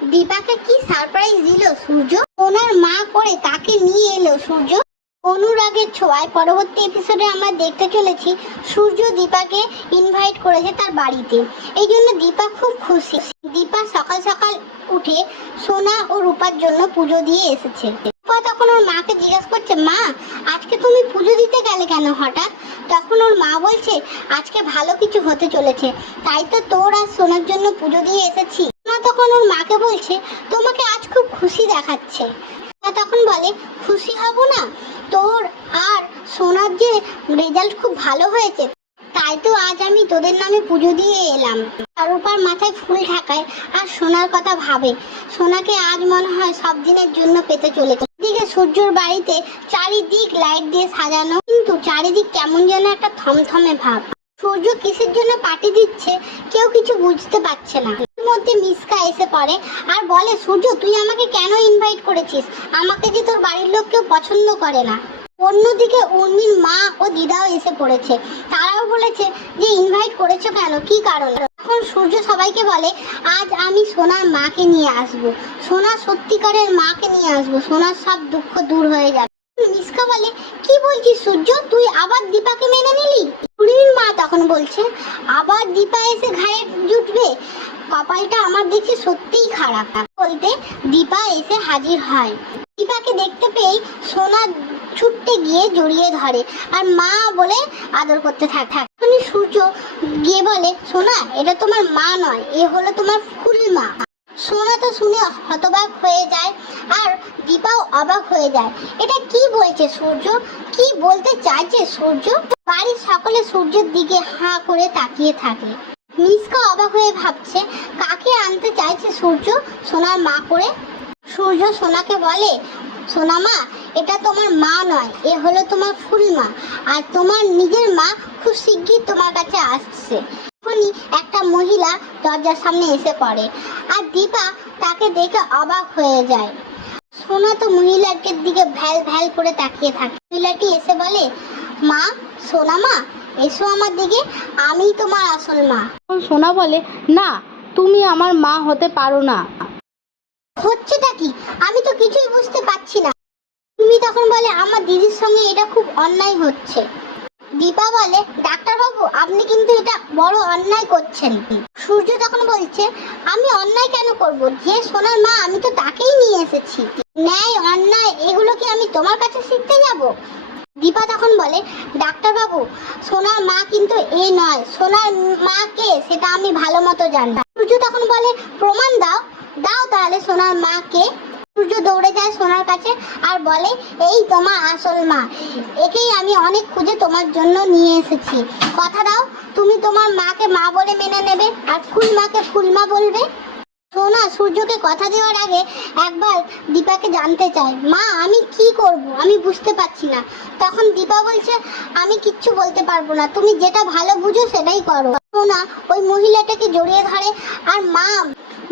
দীপাকে কি সারপ্রাইজ দিল সূর্য? ওনার মা করে তাকে নিয়ে এলো সূর্য? অনুরাগের ছোঁয়ায় পরবর্তী এপিসোডে আমরা দেখতে চলেছি সূর্য দীপাকে ইনভাইট করেছে তার বাড়িতে। এই জন্য দীপা খুব খুশি। দীপা সকাল সকাল উঠে সোনা ও রূপার জন্য পুজো দিয়ে এসেছে। রূপা তখন ওর মাকে জিজ্ঞেস করছে, মা, আজকে তুমি পুজো দিতে গেলে কেন হঠাৎ? তখন ওর মা বলছে, আজকে ভালো কিছু হতে চলেছে। তাই তো তোর আর সোনার জন্য পুজো দিয়ে এসেছি। তখন ওর মাকে বলছে, তোমাকে আজ খুব খুশি দেখাচ্ছে। সোনা তখন বলে, খুশি হব না? তোর আর সোনার যে রেজাল্ট খুব ভালো হয়েছে, তাই তো আজ আমি তোদের নামে পুজো দিয়ে এলাম। আর রূপার মাথায় ফুল ঢাকায় আর সোনার কথা ভাবে। সোনাকে আজ মনে হয় সব দিনের জন্য পেতে চলেছে। দিকে সূর্যর বাড়িতে চারিদিক লাইট দিয়ে সাজানো, কিন্তু চারিদিক কেমন যেন একটা থমথমে ভাব। সূর্য কিসের জন্য পার্টি দিচ্ছে, কেউ কিছু বুঝতে পারছে না। মধ্যে মিসকা এসে পড়ে। আর বলে, সূর্য, তুই আমাকে কেন ইনভাইট করেছিস? আমাকে যে তোর বাড়ির লোক কেউ পছন্দ করে না। অন্যদিকে উর্মির মা ও দিদাও এসে পড়েছে। তারাও বলেছে যে ইনভাইট করেছ কেন? কি কারণ? এখন সূর্য সবাইকে বলে, আজ আমি সোনার মাকে নিয়ে আসব। সোনা সত্যিকারের মাকে নিয়ে আসব। সোনার সব দুঃখ দূর হয়ে যাবে। মিসকা বলে, কি বলছিস সূর্য? তুই আবার দীপাকে মেনে নিলি? উর্মির মা তখন বলছে, আবার দীপা এসে ঘাড়ে জুটবে কপালটা আমার দেখছি সত্যিই খারাপ। বলতে দীপা এসে হাজির হয়। দীপাকে দেখতে পেয়ে সোনা ছুটতে গিয়ে জড়িয়ে ধরে আর মা বলে আদর করতে থাকে তখনই সূর্য গিয়ে বলে, সোনা, এটা তোমার মা নয়, এ হলো তোমার ফুল মা। সোনা তো শুনে হতবাক হয়ে যায় আর দীপাও অবাক হয়ে যায়। এটা কি বলছে সূর্য? কি বলতে চাইছে সূর্য? বাড়ির সকলে সূর্যের দিকে হাঁ করে তাকিয়ে থাকে। মিসকা অবাক হয়ে ভাবছে, কাকে আনতে চাইছে সূর্য? সোনার মা করে। সূর্য সোনাকে বলে, সোনা মা, এটা তোমার মা নয়, এ হলো তোমার ফুল মা, আর তোমার নিজের মা খুব শিগগির তোমার কাছে আসছে। তখনই একটা মহিলা দরজার সামনে এসে পড়ে, আর দীপা তাকে দেখে অবাক হয়ে যায়। সোনা তো মহিলাটির দিকে ভ্যাল ভ্যাল করে তাকিয়ে থাকে। মহিলাটি এসে বলে, মা, সোনা মা এসো আমার দিকে আমি তোমার আসল মা। সোনা বলে, না, তুমি আমার মা হতে পারো না। হচ্ছেটা কি? আমি তো কিছুই বুঝতে পারছি না। তুমি তখন বলে, আমার দিদির সঙ্গে এটা খুব অন্যায় হচ্ছে। দীপা বলে, ডাক্তারবাবু, আপনি কিন্তু এটা বড় অন্যায় করছেন। সূর্য তখন বলছে, আমি অন্যায় কেন করব? যে সোনার মা, আমি তো তাকেই নিয়ে এসেছি। ন্যায়, অন্যায়, এগুলো কি আমি তোমার কাছে শিখতে যাব? দীপা তখন বলে, ডাক্তারবাবু, সোনার মা কিন্তু এ নয়, সোনার মা কে সেটা আমি ভালো মতো জানি সূর্য তখন বলে, প্রমাণ দাও দাও তাহলে সোনার মা কে? সূর্য দৌড়ে যায় সোনার কাছে আর বলে, এই তোমার আসল মা, একেই আমি অনেক খুঁজে তোমার জন্য নিয়ে এসেছি। কথা দাও, তুমি তোমার মাকে মা বলে মেনে নেবে আর ফুল মাকে ফুল মা বলবে? সোনা, সূর্যকে কথা দেওয়ার আগে একবার দীপাকে জানতে চায় মা, আমি কি করব? আমি বুঝতে পারছি না। তখন দীপা বলছে, আমি কিচ্ছু বলতে পারব না। তুমি যেটা ভালো বুঝো সেটাই করো। সোনা ওই মহিলাটাকে জড়িয়ে ধরে, আর মা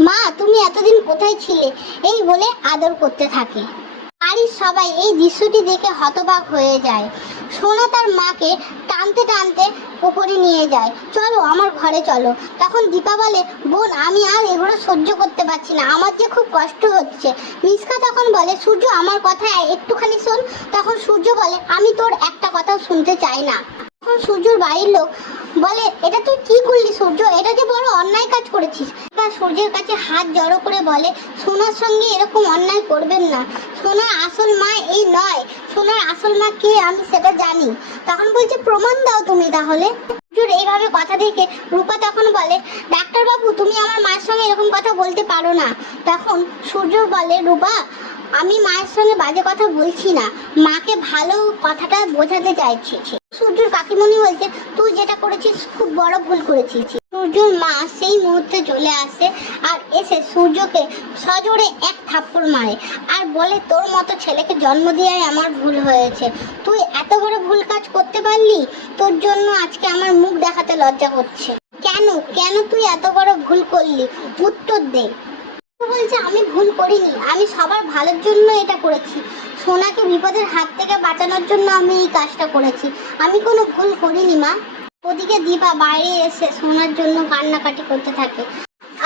মা, তুমি এতদিন কোথায় ছিলে? এই বলে আদর করতে থাকে। বাড়ির সবাই এই দৃশ্যটি দেখে হতবাক হয়ে যায়। সোনা তার মাকে টানতে টানতে উপরে নিয়ে যায়। চলো আমার ঘরে চলো। তখন দীপা বলে, বোন, আমি আর এগুলো সহ্য করতে পারছি না। আমার যে খুব কষ্ট হচ্ছে। মিসকা তখন বলে, সূর্য, আমার কথা একটুখানি শোন। তখন সূর্য বলে, আমি তোর একটা কথা শুনতে চাই না। তখন সূর্যর বাড়ির লোক বলে, এটা তুই কি করলি সূর্য? এটা যে বড় অন্যায় কাজ করেছিস। সূর্যের কাছে হাত জড়ো করে বলে, সোনার সঙ্গে এরকম অন্যায় করবেন না। সোনার আসল মা এই নয়। সোনার আসল মা কে আমি সেটা জানি। তখন বলছে, প্রমাণ দাও তুমি তাহলে। এইভাবে কথা দেখে রূপা তখন বলে, ডাক্তারবাবু, তুমি আমার মায়ের সঙ্গে এরকম কথা বলতে পারো না। তখন সূর্য বলে, রূপা আমি মায়ের সঙ্গে বাজে কথা বলছি না। মাকে ভালো কথাটা বোঝাতে চাইছি। সূর্যর কাকিমণি বলছে, তুই যেটা করেছিস, খুব বড় ভুল করেছিস। সূর্যর মা সেই মুহূর্তে চলে আসে আর এসে সূর্যকে সজোরে এক থাপ্পড় মারে আর বলে, তোর মতো ছেলেকে জন্ম দেওয়াই আমার ভুল হয়েছে। তুই এত বড় ভুল কাজ করতে পারলি? তোর জন্য আজকে আমার মুখ দেখাতে লজ্জা করছে। কেন? কেন তুই এত বড় ভুল করলি? উত্তর দে। বলছে, আমি ভুল করিনি, আমি সবার ভালোর জন্য এটা করেছি। সোনাকে বিপদের হাত থেকে বাঁচানোর জন্য আমি এই কাজটা করেছি। আমি কোনো ভুল করিনি, মা। ওদিকে দীপা বাইরে এসে সোনার জন্য কান্নাকাটি করতে থাকে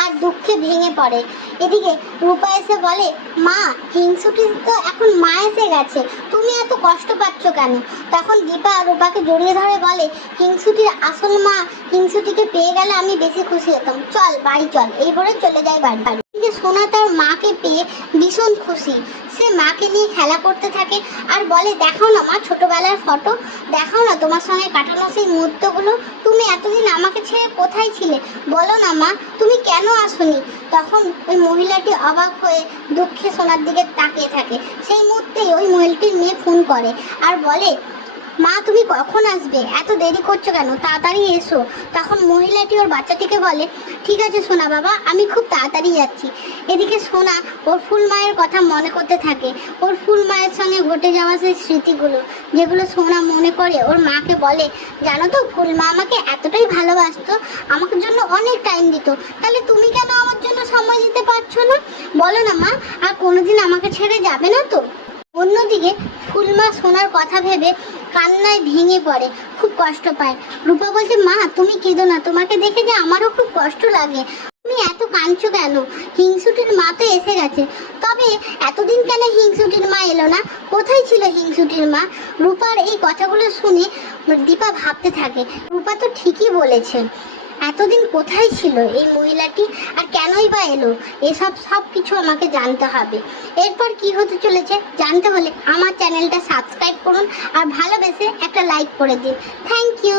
আর দুঃখে ভেঙে পড়ে। এদিকে রূপা এসে বলে, মা, হিংসুটি তো এখন মা এসে গেছে, তুমি এত কষ্ট পাচ্ছ কেন? তখন দীপা রূপাকে জড়িয়ে ধরে বলে, হিংসুটির আসল মা, হিংসুটিকে পেয়ে গেলে আমি বেশি খুশি হতাম। চল, বাড়ি চল। এই চলে যায় বাড়ি। এদিকে সোনা তার মাকে পেয়ে ভীষণ খুশি। সে মাকে নিয়ে খেলা করতে থাকে আর বলে দেখাও না মা, ছোটোবেলার ফটো। দেখাও না তোমার সঙ্গে কাটানো সেই মুহূর্তগুলো। তুমি এতদিন আমাকে ছেড়ে কোথায় ছিলে? বলো না মা, তুমি কেন আসোনি? তখন ওই মহিলাটি অবাক হয়ে দুঃখে সোনার দিকে তাকিয়ে থাকে। সেই মুহূর্তেই ওই মহিলাটির মেয়ে ফোন করে আর বলে মা, তুমি কখন আসবে? এত দেরি করছ কেন? তাড়াতাড়ি এসো। তখন মহিলাটি ওর বাচ্চাটিকে বলে, ঠিক আছে সোনা বাবা, আমি খুব তাড়াতাড়ি যাচ্ছি। এদিকে সোনা ওর ফুল মায়ের কথা মনে করতে থাকে। ওর ফুল মায়ের সঙ্গে ঘটে যাওয়া সেই স্মৃতিগুলো, যেগুলো সোনা মনে করে ওর মাকে বলে, জানো তো, ফুল মা আমাকে এতটাই ভালোবাসতো, আমাকে জন্য অনেক টাইম দিত। তাহলে তুমি কেন আমার জন্য সময় দিতে পারছ না? বলো না মা, আর কোনোদিন আমাকে ছেড়ে যাবে না তো? অন্যদিকে ফুলমা সোনার কথা ভেবে কান্নায় ভেঙে পড়ে, খুব কষ্ট পায়। রূপা বলছে, মা, তুমি কেঁদো না, তোমাকে দেখে যে আমারও খুব কষ্ট লাগে। তুমি এত কাঁদছো কেন? হিংসুটির মা তো এসে গেছে। তবে এতদিন কেন হিংসুটির মা এলো না? কোথায় ছিল হিংসুটির মা? রূপার এই কথাগুলো শুনে দীপা ভাবতে থাকে। রূপা তো ঠিকই বলেছে। এতদিন কোথায় ছিল এই মহিলাটি? আর কেনই বা এলো? এসব সব কিছু আমাকে জানতে হবে। এরপর কি হতে চলেছে জানতে হলে আমার চ্যানেলটা সাবস্ক্রাইব করুন আর ভালোবেসে একটা লাইক করে দিন। Thank you.